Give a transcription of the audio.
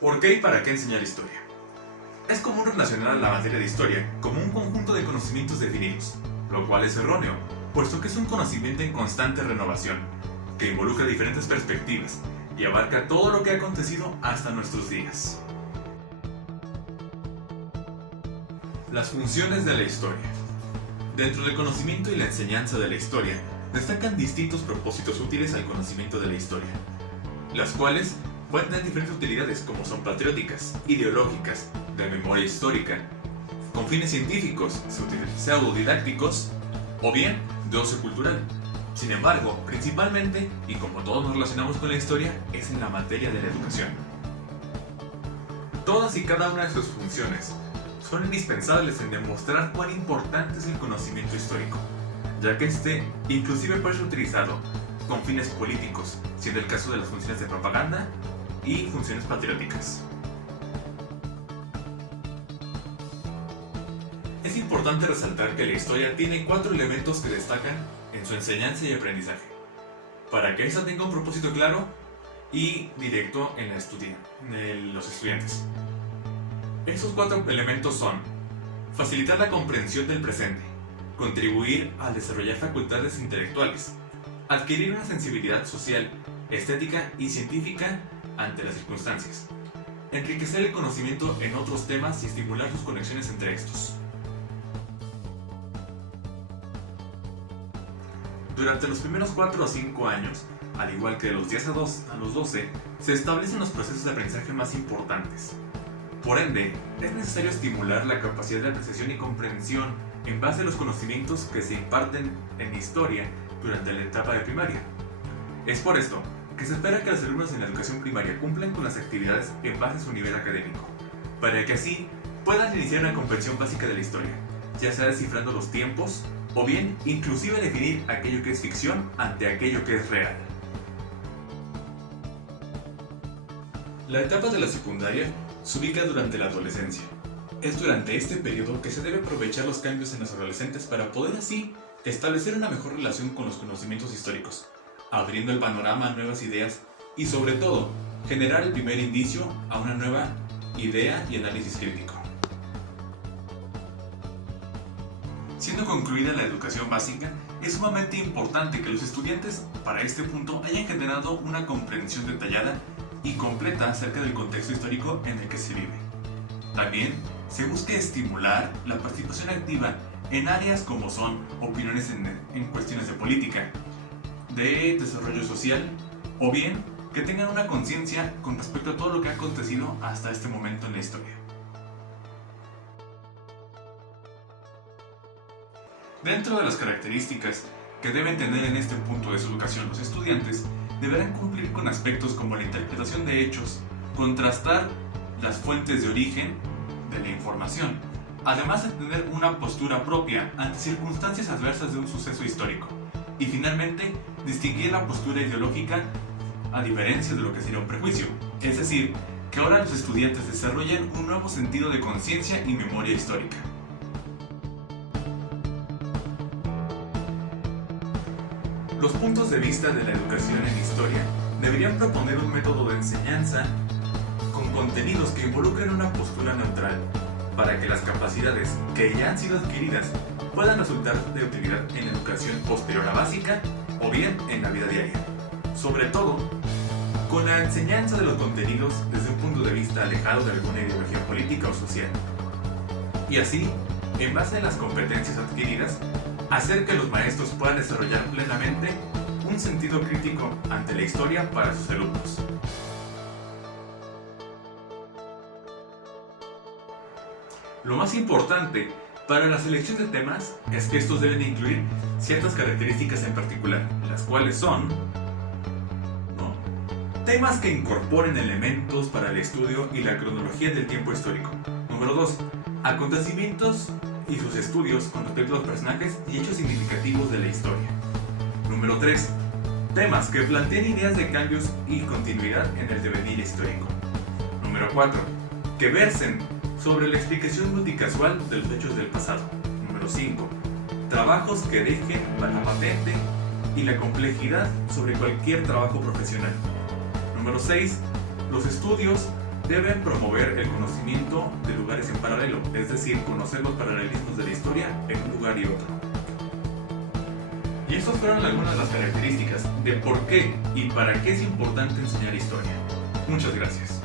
¿Por qué y para qué enseñar historia? Es común relacionar a la materia de historia como un conjunto de conocimientos definidos, lo cual es erróneo, puesto que es un conocimiento en constante renovación, que involucra diferentes perspectivas y abarca todo lo que ha acontecido hasta nuestros días. Las funciones de la historia. Dentro del conocimiento y la enseñanza de la historia, destacan distintos propósitos útiles al conocimiento de la historia, las cuales pueden tener diferentes utilidades como son patrióticas, ideológicas, de memoria histórica, con fines científicos, pseudodidácticos o bien de ocio cultural. Sin embargo, principalmente, y como todos nos relacionamos con la historia, es en la materia de la educación. Todas y cada una de sus funciones son indispensables en demostrar cuán importante es el conocimiento histórico, ya que este inclusive puede ser utilizado con fines políticos, siendo el caso de las funciones de propaganda y funciones patrióticas. Es importante resaltar que la historia tiene 4 elementos que destacan en su enseñanza y aprendizaje, para que ésta tenga un propósito claro y directo en los estudiantes. Estos 4 elementos son: facilitar la comprensión del presente, contribuir a desarrollar facultades intelectuales, adquirir una sensibilidad social, estética y científica ante las circunstancias, enriquecer el conocimiento en otros temas y estimular sus conexiones entre estos. Durante los primeros 4 o 5 años, al igual que de los 10 a los 12, se establecen los procesos de aprendizaje más importantes. Por ende, es necesario estimular la capacidad de apreciación y comprensión en base a los conocimientos que se imparten en historia durante la etapa de primaria. Es por esto que se espera que los alumnos en la educación primaria cumplan con las actividades en base a su nivel académico, para que así puedan iniciar una comprensión básica de la historia, ya sea descifrando los tiempos, o bien inclusive definir aquello que es ficción ante aquello que es real. La etapa de la secundaria se ubica durante la adolescencia. Es durante este periodo que se debe aprovechar los cambios en los adolescentes para poder así establecer una mejor relación con los conocimientos históricos, abriendo el panorama a nuevas ideas y sobre todo generar el primer indicio a una nueva idea y análisis crítico. Siendo concluida la educación básica, es sumamente importante que los estudiantes para este punto hayan generado una comprensión detallada y completa acerca del contexto histórico en el que se vive. También se busca estimular la participación activa en áreas como son opiniones en cuestiones de política, de desarrollo social, o bien que tengan una conciencia con respecto a todo lo que ha acontecido hasta este momento en la historia. Dentro de las características que deben tener en este punto de su educación los estudiantes, deberán cumplir con aspectos como la interpretación de hechos, contrastar las fuentes de origen de la información, además de tener una postura propia ante circunstancias adversas de un suceso histórico, y finalmente distinguir la postura ideológica a diferencia de lo que sería un prejuicio, es decir, que ahora los estudiantes desarrollan un nuevo sentido de conciencia y memoria histórica. Los puntos de vista de la educación en historia deberían proponer un método de enseñanza con contenidos que involucren una postura neutral, para que las capacidades que ya han sido adquiridas puedan resultar de utilidad en la educación posterior a básica o bien en la vida diaria. Sobre todo, con la enseñanza de los contenidos desde un punto de vista alejado de alguna ideología política o social. Y así, en base a las competencias adquiridas, hacer que los maestros puedan desarrollar plenamente un sentido crítico ante la historia para sus alumnos. Lo más importante para la selección de temas es que estos deben incluir ciertas características en particular, las cuales son temas que incorporen elementos para el estudio y la cronología del tiempo histórico. Número 2. Acontecimientos y sus estudios con respecto a los personajes y hechos significativos de la historia. Número 3. Temas que planteen ideas de cambios y continuidad en el devenir histórico. Número 4. Que versen sobre la explicación multicasual de los hechos del pasado. Número 5. Trabajos que dejen la patente y la complejidad sobre cualquier trabajo profesional. Número 6. Los estudios deben promover el conocimiento de lugares en paralelo, es decir, conocer los paralelismos de la historia en un lugar y otro. Y estas fueron algunas de las características de por qué y para qué es importante enseñar historia. Muchas gracias.